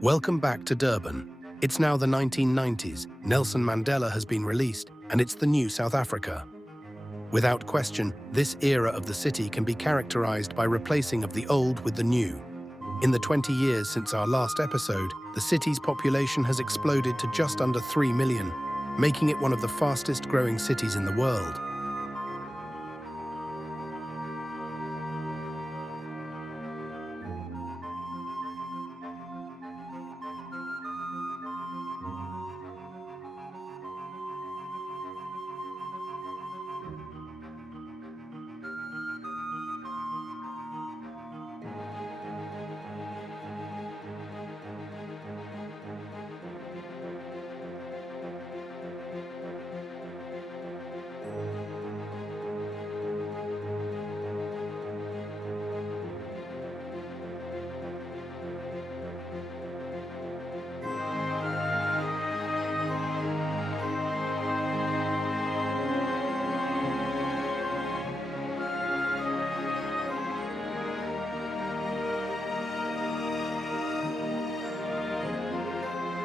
Welcome back to Durban. It's now the 1990s, Nelson Mandela has been released, and it's the new South Africa. Without question, this era of the city can be characterized by replacing of the old with the new. In the 20 years since our last episode, the city's population has exploded to just under 3 million, making it one of the fastest growing cities in the world.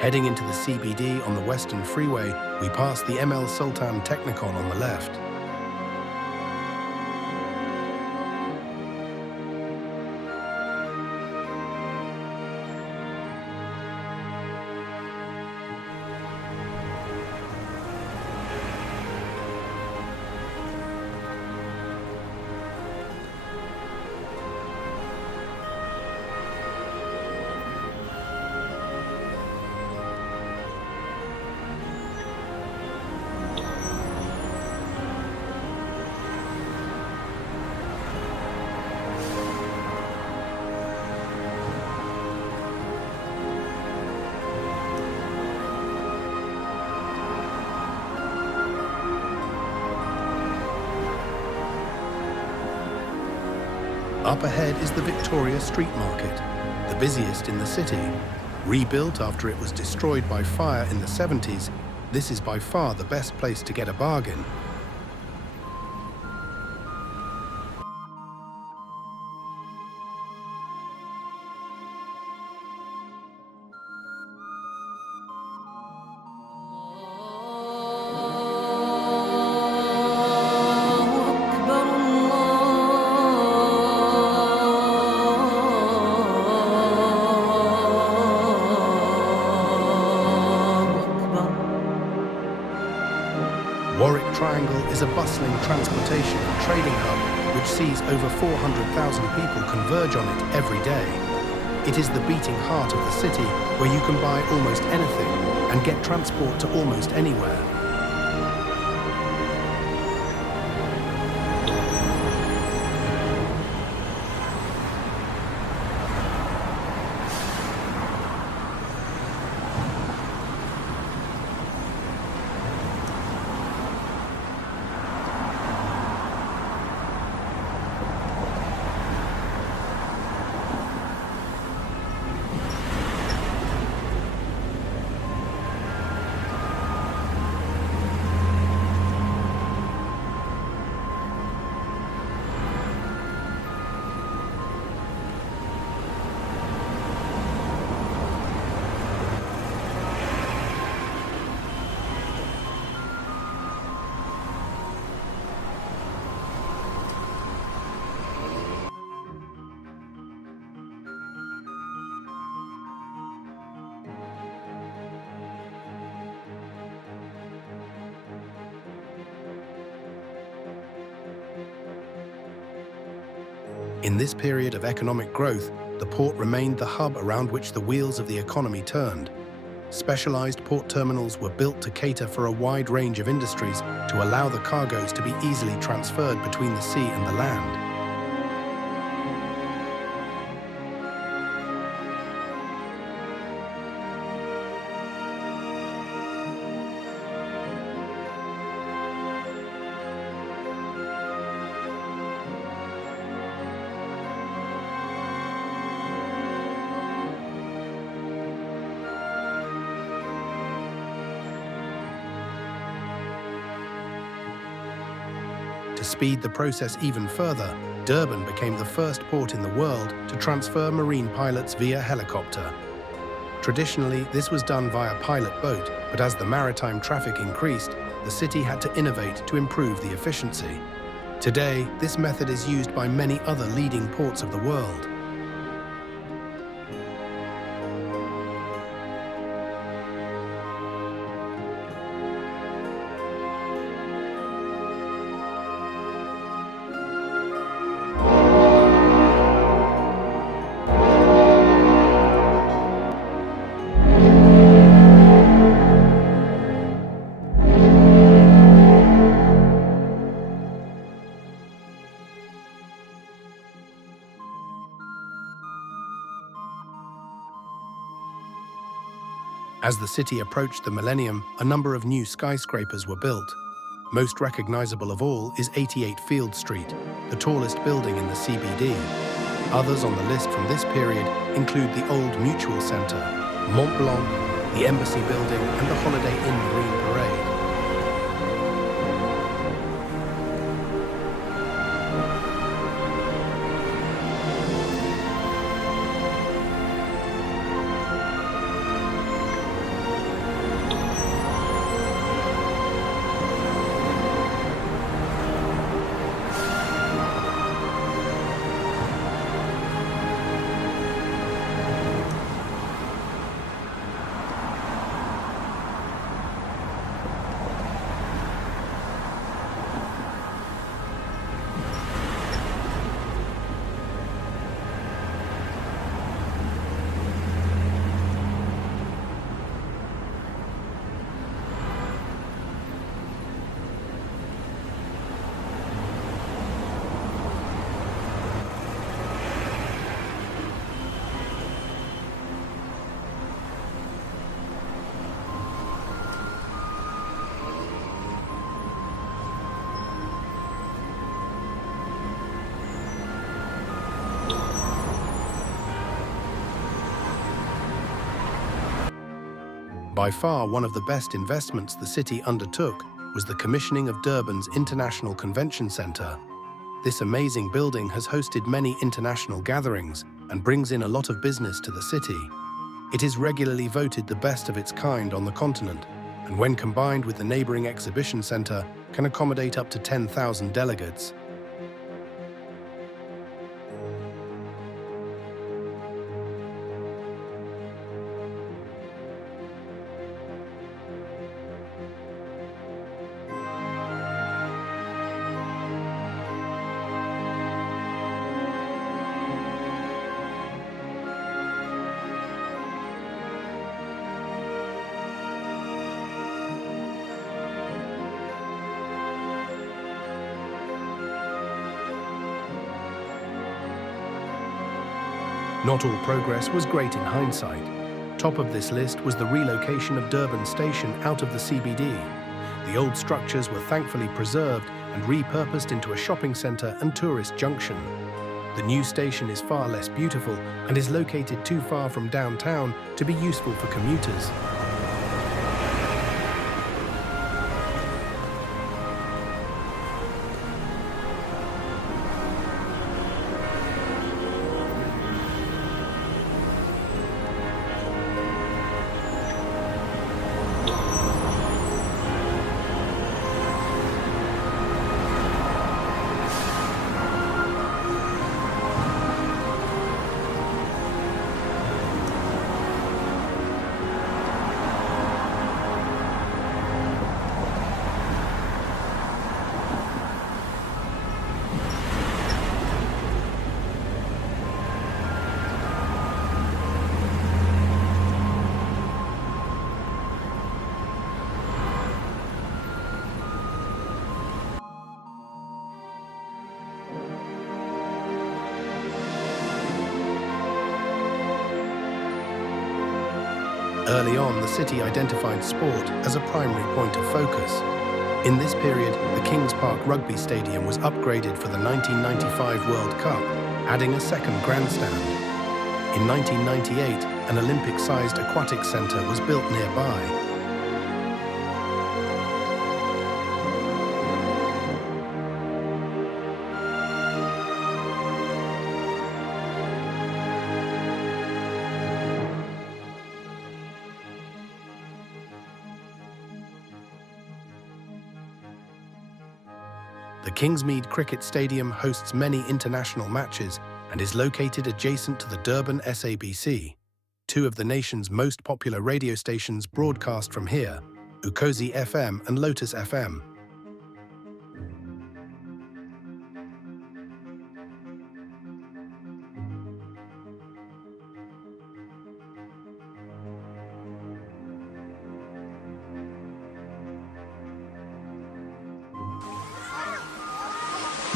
Heading into the CBD on the Western Freeway, we pass the ML Sultan Technicon on the left. Up ahead is the Victoria Street Market, the busiest in the city. Rebuilt after it was destroyed by fire in the 70s, this is by far the best place to get a bargain. Is a bustling transportation and trading hub which sees over 400,000 people converge on it every day. It is the beating heart of the city where you can buy almost anything and get transport to almost anywhere. In this period of economic growth, the port remained the hub around which the wheels of the economy turned. Specialized port terminals were built to cater for a wide range of industries to allow the cargoes to be easily transferred between the sea and the land. To speed the process even further, Durban became the first port in the world to transfer marine pilots via helicopter. Traditionally, this was done via pilot boat, but as the maritime traffic increased, the city had to innovate to improve the efficiency. Today, this method is used by many other leading ports of the world. As the city approached the millennium, a number of new skyscrapers were built. Most recognizable of all is 88 Field Street, the tallest building in the CBD. Others on the list from this period include the old Mutual Center, Mont Blanc, the Embassy Building, and the Holiday Inn Marine Parade. By far one of the best investments the city undertook was the commissioning of Durban's International Convention Centre. This amazing building has hosted many international gatherings and brings in a lot of business to the city. It is regularly voted the best of its kind on the continent, and when combined with the neighbouring exhibition centre, can accommodate up to 10,000 delegates. Not all progress was great in hindsight. Top of this list was the relocation of Durban Station out of the CBD. The old structures were thankfully preserved and repurposed into a shopping centre and tourist junction. The new station is far less beautiful and is located too far from downtown to be useful for commuters. Early on, the city identified sport as a primary point of focus. In this period, the Kings Park Rugby Stadium was upgraded for the 1995 World Cup, adding a second grandstand. In 1998, an Olympic-sized aquatic centre was built nearby. The Kingsmead Cricket Stadium hosts many international matches and is located adjacent to the Durban SABC. Two of the nation's most popular radio stations broadcast from here, Ukhozi FM and Lotus FM.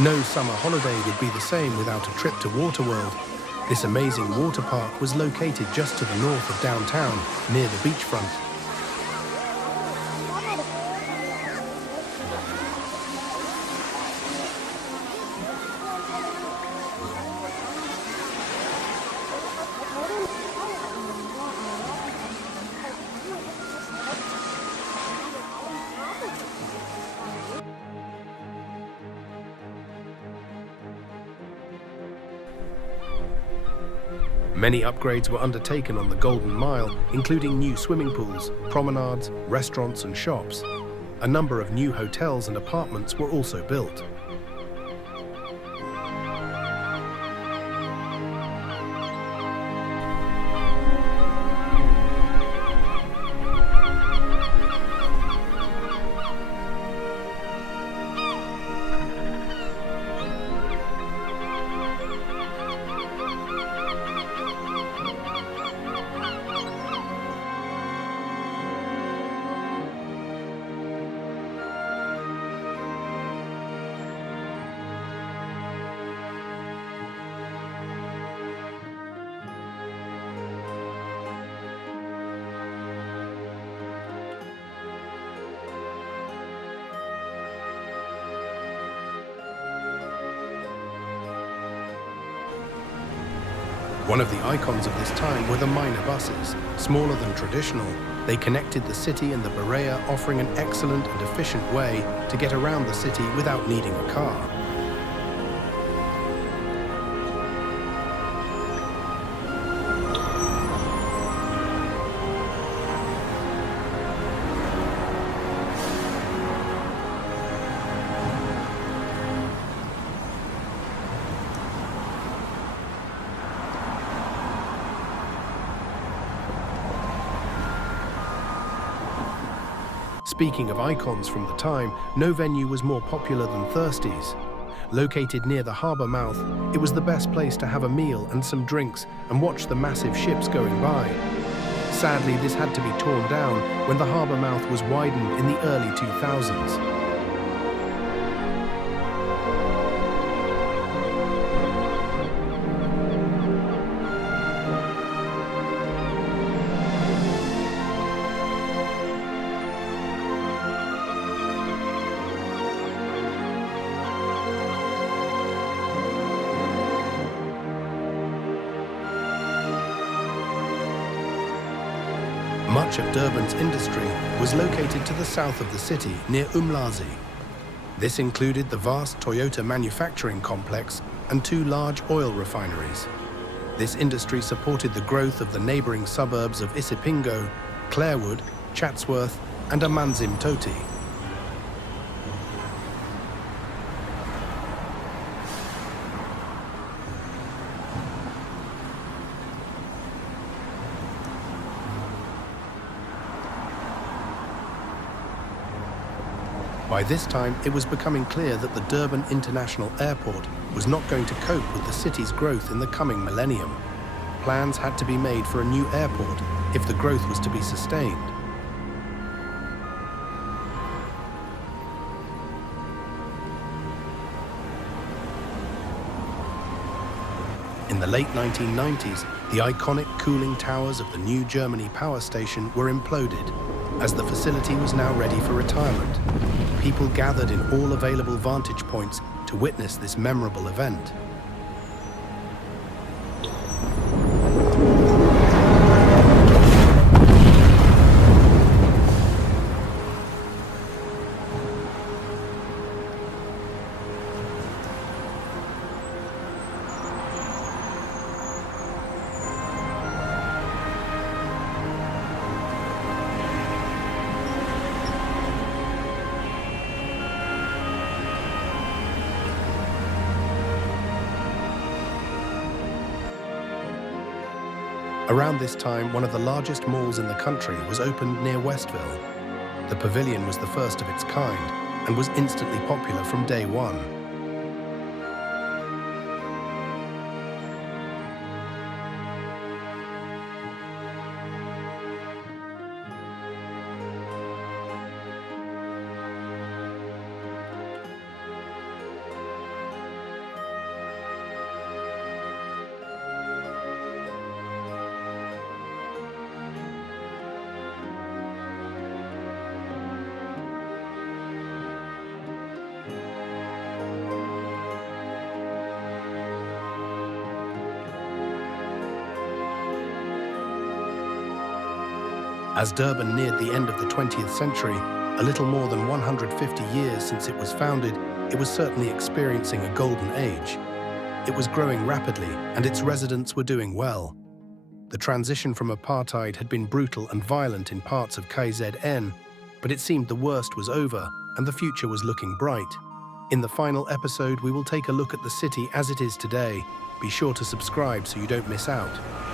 No summer holiday would be the same without a trip to Waterworld. This amazing water park was located just to the north of downtown, near the beachfront. Many upgrades were undertaken on the Golden Mile, including new swimming pools, promenades, restaurants and shops. A number of new hotels and apartments were also built. One of the icons of this time were the minor buses. Smaller than traditional, they connected the city and the Berea, offering an excellent and efficient way to get around the city without needing a car. Speaking of icons from the time, no venue was more popular than Thirstys. Located near the harbour mouth, it was the best place to have a meal and some drinks and watch the massive ships going by. Sadly, this had to be torn down when the harbour mouth was widened in the early 2000s. Much of Durban's industry was located to the south of the city, near Umlazi. This included the vast Toyota manufacturing complex and two large oil refineries. This industry supported the growth of the neighbouring suburbs of Isipingo, Clarewood, Chatsworth and Amanzimtoti. By this time, it was becoming clear that the Durban International Airport was not going to cope with the city's growth in the coming millennium. Plans had to be made for a new airport if the growth was to be sustained. In the late 1990s, the iconic cooling towers of the New Germany power station were imploded, as the facility was now ready for retirement. People gathered in all available vantage points to witness this memorable event. Around this time, one of the largest malls in the country was opened near Westville. The Pavilion was the first of its kind and was instantly popular from day one. As Durban neared the end of the 20th century, a little more than 150 years since it was founded, it was certainly experiencing a golden age. It was growing rapidly, and its residents were doing well. The transition from apartheid had been brutal and violent in parts of KZN, but it seemed the worst was over, and the future was looking bright. In the final episode, we will take a look at the city as it is today. Be sure to subscribe so you don't miss out.